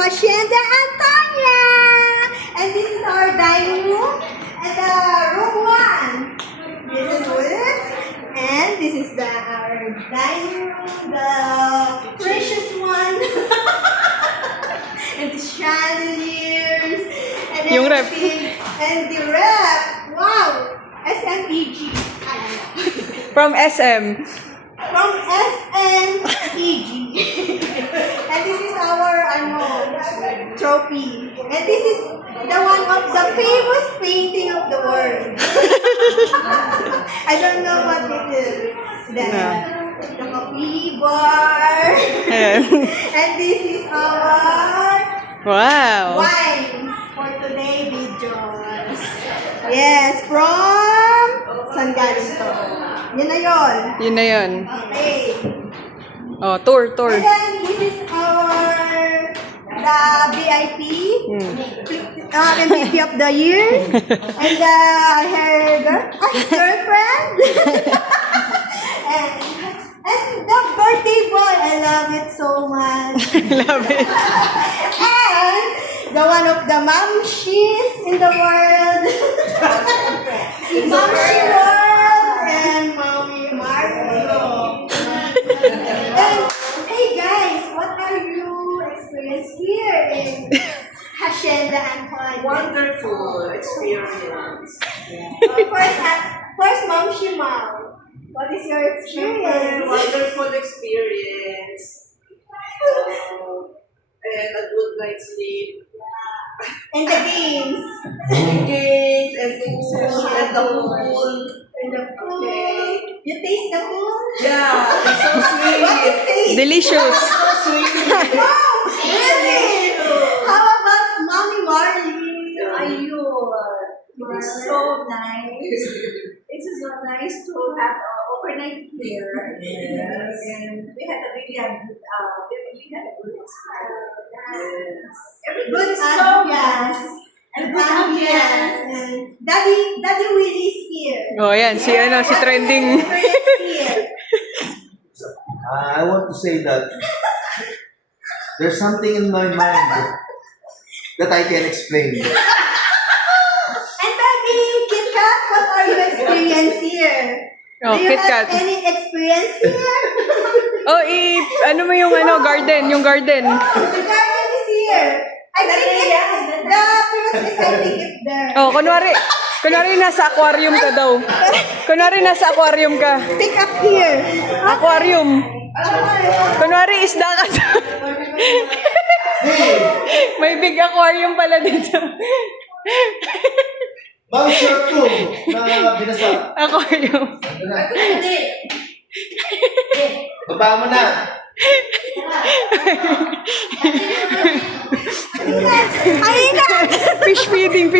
Hacienda Antonia! And this is our dining room. And room 1. This is it. And this is our dining room, the precious one. And the chandeliers. And Yung rep. everything. And the rep. Wow! SMEG. From SM. From SNEG. And this is our trophy. And this is the one of the famous painting of the world. I don't know what it is. The coffee bar. And this is our Wow. wines for today videos. Yes, from San galing to? Yun na yun. Yun na yun. Okay. Oh, tour. And then this is our the VIP, MVP of the year, and his girlfriend, and the birthday boy. I love it so much. Love it. And the one of the mamshies in the world, Mamshi World, and Mommy Mario. And hey guys, what are you experiencing here in Hacienda Antonia? Wonderful experience. First Mamshi Mom, what is your experience? Wonderful experience. And a good night's sleep. And the games. Games and food and the pool. And the food. You taste the food? Yeah, it's so sweet. What is it? Delicious. So sweet. Wow, really? How about Mommy Marley? It's so nice. It's so nice to have overnight here. Yes. And we had a really good experience. Everything Good is so ambience. and Good good ambience. And Daddy Willie is here. Oh, yan. Si trending. Here. I want to say that there's something in my mind that I can explain. And baby, Kit Kat, what are your experience here? Oh, Do you Kit have Kat. any experience here? Oh, ano mo yung garden? Yung garden. The garden is here. I think it's the previous I think it's there. Oh, kunwari nasa aquarium ka daw. Kunwari nasa aquarium ka. Pick up here. Aquarium. Kunwari isda ka daw. May big aquarium pala dito. Bang shirt ko na binasa. Aquarium. Baba mo na. Ay na! Fish feeding.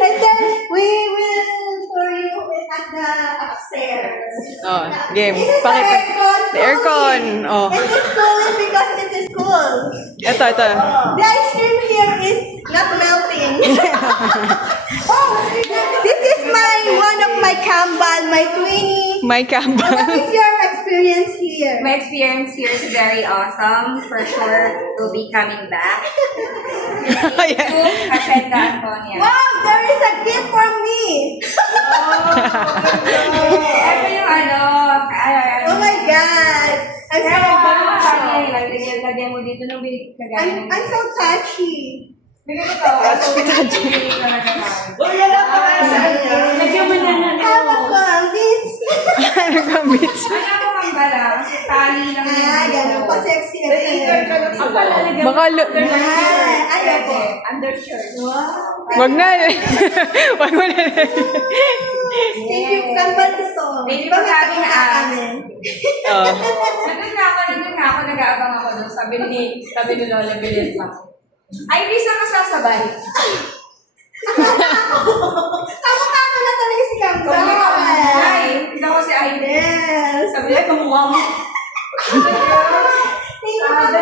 And then we will tour you at the upstairs. Oh, game. This is Pakita. the aircon. Oh. It is cooling because it is cool. Ito. The ice cream here is not melting. Oh, this is one of my kambal, my twinnie. My What kambal. is your experience here? My experience here is very awesome. For sure, we'll be coming back. Ayan. To Hacienda Antonia. Wow, there is a gift from me. Ito yung Oh my God. I'm so Lagyan mo dito nung kagaya I'm so touchy. Lagyan mo na Have a convince. Gambits. Ano mo ang bala? Tali lang Ganun pa sexy na Ang pala, lagyan Baka ayoko. undershirt. wag na. Wag mo na. Thank you, kambal to. Thank you for having us. Oh. Nandun nga ako, nag-aabang ako doon. Sabi ni Lola Bilin pa. Ay, please na masasabay. Kamukha ko na talaga si Kambal. Ay, hindi ako si Aiden. Yes. Sabi niya, kamukha mo. Thank you, Kambal.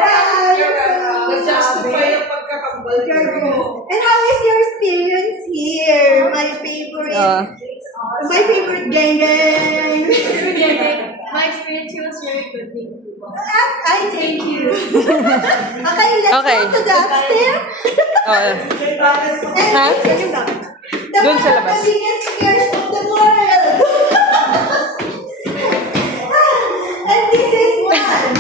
Nag-justify yung pagkakambal. And how is your experience here? My favorite gang gang. My experience here was I thank you. Okay, let's Okay. go to the upstairs. Oh, And Ha? this is the Doon sa one of labas. the biggest fears of the world. And this is one.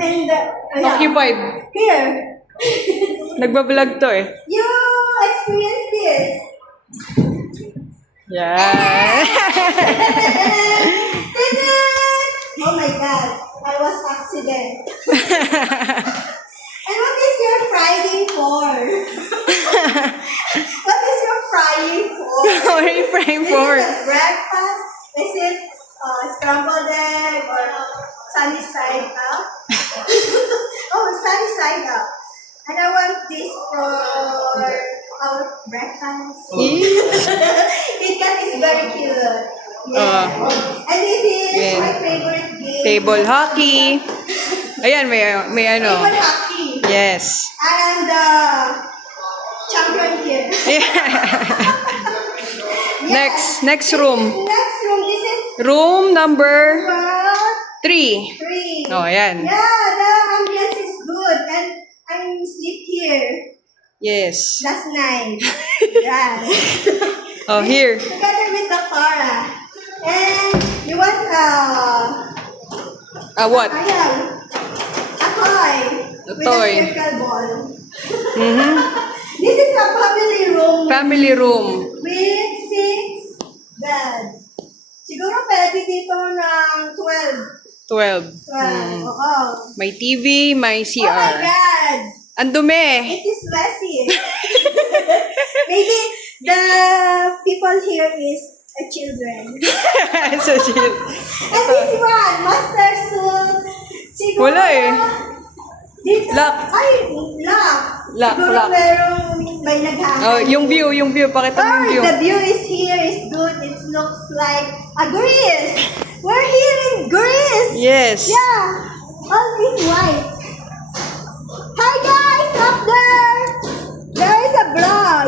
And occupied. here, Nagbablog to eh. you experience this. Yeah. Oh my God, I was accident. And what is your crying for? What is your crying for? What are you praying for? Is it breakfast? Is it scrambled egg or sunny side up? Oh, sunny side up. And I want this for our breakfast. It is very cute. Yeah. And this is Yeah. my favorite game. Table hockey. Ayan, may ano. Table hockey. Yes. I am the champion here. Next room. Next room, this is Room number 3. 3. Oh, ayan. Yeah, the ambience is good. And I sleep here Yes. last night. Yeah. Oh, here. Together with the Clara. And you want What? ayan, a toy with toy. a circle ball. Mm-hmm. This is a family room Family room. with 6 beds. Siguro pwede dito ng 12. 12. 12. Oo. May TV, may Oh my CR. God! Ang dumi. It is messy. Maybe the people here is children. So chill. And this one, master suit. Siguro, Wala eh. Dito, Lock. Ay, lock. Lock, Siguro lock. merong may naghahang. Oh, yung view. Pakita mo yung view. The view is here is good. It looks like a Greece. We're here in Greece. Yes. Yeah. All is white. Hi guys, up there. There is a vlog.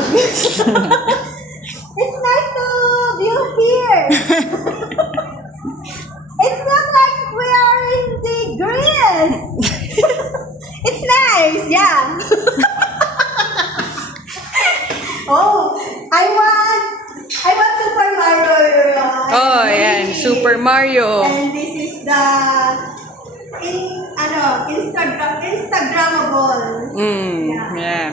It's nice to view here. It's not like we are in the Greece. It's nice, yeah. Oh, I want Super Mario. Oh, ayan. Super Mario. And this is the Instagrammable. Yeah.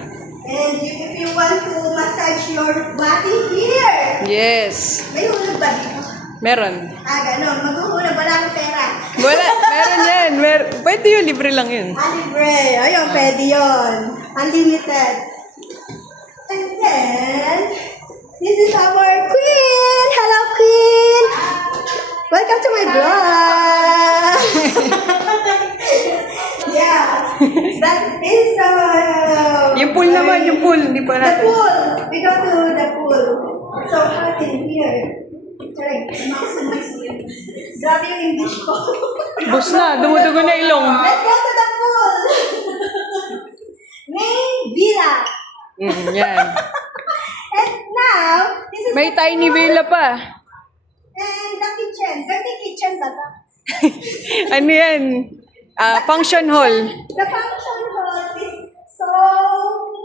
And if you want to massage your body here, Yes. may hulog ba dito? Meron. Ganon. Maghuhulog, wala akong pera. Meron yan. Pwede yun. Libre lang yun. Libre. Ayun, pwede yun. Unlimited. And then, this is our queen. Hello, queen. Welcome to my vlog. Yeah. That is Yung pool naman. Yung pool. Hindi pa the natin. pool. We go to the pool. It's so hot in here. Sorry, grabe yung English ko. Bus na. Dumudugo na ilong. Let's go to the pool. Main villa. Yan. And now, this is May the tiny pool villa pa. and the kitchen. Dirty kitchen ba ito? Ano yan? Function hall. The function hall is so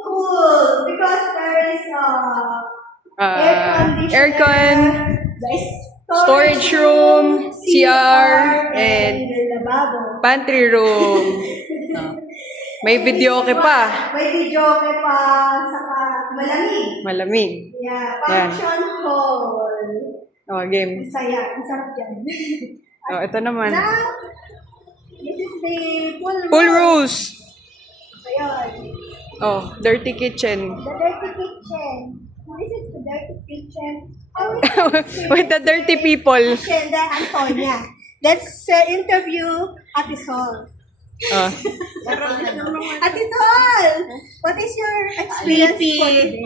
cool because there is air conditioner, Aircon, there's storage room, CR, and and the lavabo. pantry room. May videoke pa. May videoke pa, saka malamig. Malamig. Yeah, Yan. function hall. Oh, game. Ang saya, ang sarap yan. Oh, ito naman. Now, this is the pool room. Pool rules. Ayun. Oh, dirty kitchen. The dirty kitchen. This is the dirty kitchen. With the dirty people. Kitchen, the Antonia. Let's interview Ate Sol. Oh. Ate Sol, what is your experience for today?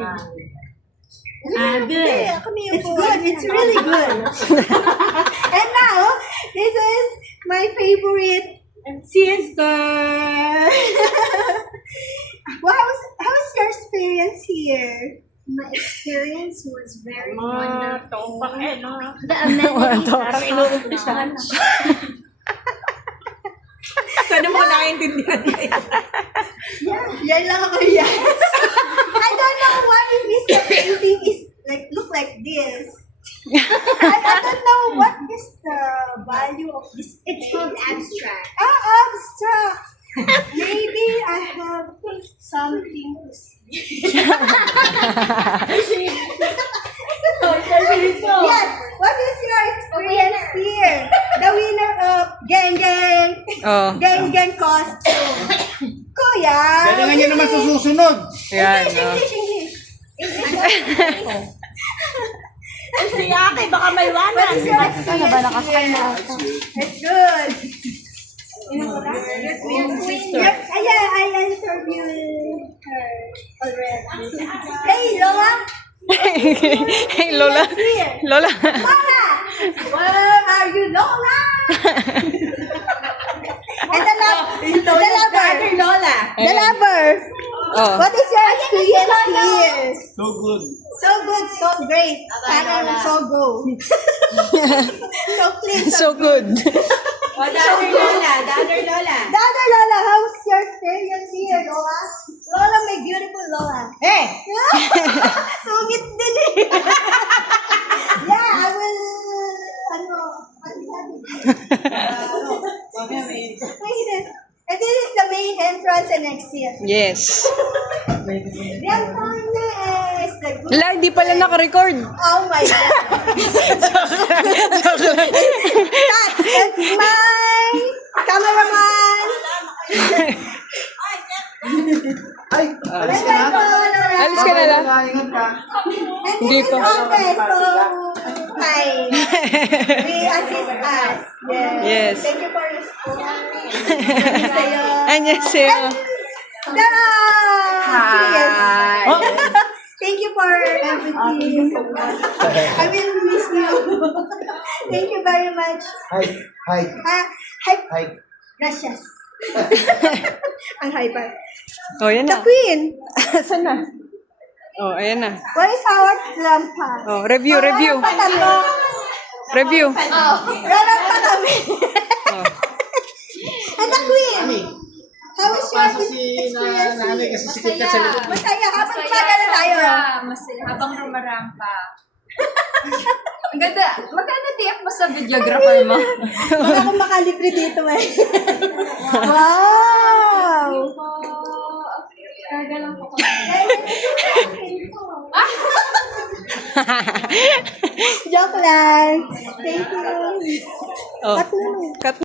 Good. It's good. It's really good. And now, this is my favorite sister. How's your experience here? My experience was very Mga wonderful. taong pake, no? The amenities are so much. Paano mo nakaintindihan kayo? Yan lang ako yan. I don't know what it is the painting is like look like this. I don't know what is the value of this. It's called abstract. Abstract. Maybe I have something to see. Yes. What is your experience here? The winner of Gang Gang. Oh, Gang costume. Kuya. Galingan niyo naman sa susunod. yan. English, Oh. English. English. Baka may wanan. What is your experience here? It's good. Yep. I interviewed her already. Hey, Lola. Hey, Lola. Here. Lola. Lola. Where are you, Lola? And the lover. Lola. The lover. Oh. What is your experience here? So good. So good, so great. Parang so go. So clean, So good. O, the other Lola. The other Lola. The other Lola, how's your experience here, Lola? Lola, my beautiful Lola. Hey! Sungit din eh. Yeah, I will, and this is the main entrance and exit. Yes. Yan po is the good. Wala, hindi pala naka-record. Oh my God. Cut. And my cameraman. Ay, alis ka na. Alis ka na lang. Ingat ka. And Hindi this is pa. Ate, so fine. We assist us. Yes. Thank you for your support. Sa'yo. Anyan siya. Yes. Thank you for everything. I will miss you. Thank you very much. Hi. Hi. Hi. Hi. Gracias. Ang high five. Oh, yan The na. Queen. Saan na? Oh, ayan na. What is our lampa? Oh, review. Review. Review. Ralang pa kami. Oh. And the Queen. How is your Pasok si experience nanay here? kasi sikit ka sa likod. Masaya. Habang umaga na tayo. Masaya. Habang rumarampa. Ang ganda. Magkano tiyak mo sa videographer mo? Baka kung makalibre dito eh. Wow! Kagalang po ko. Joke lang. Thank you. Oh. Cut na. Cut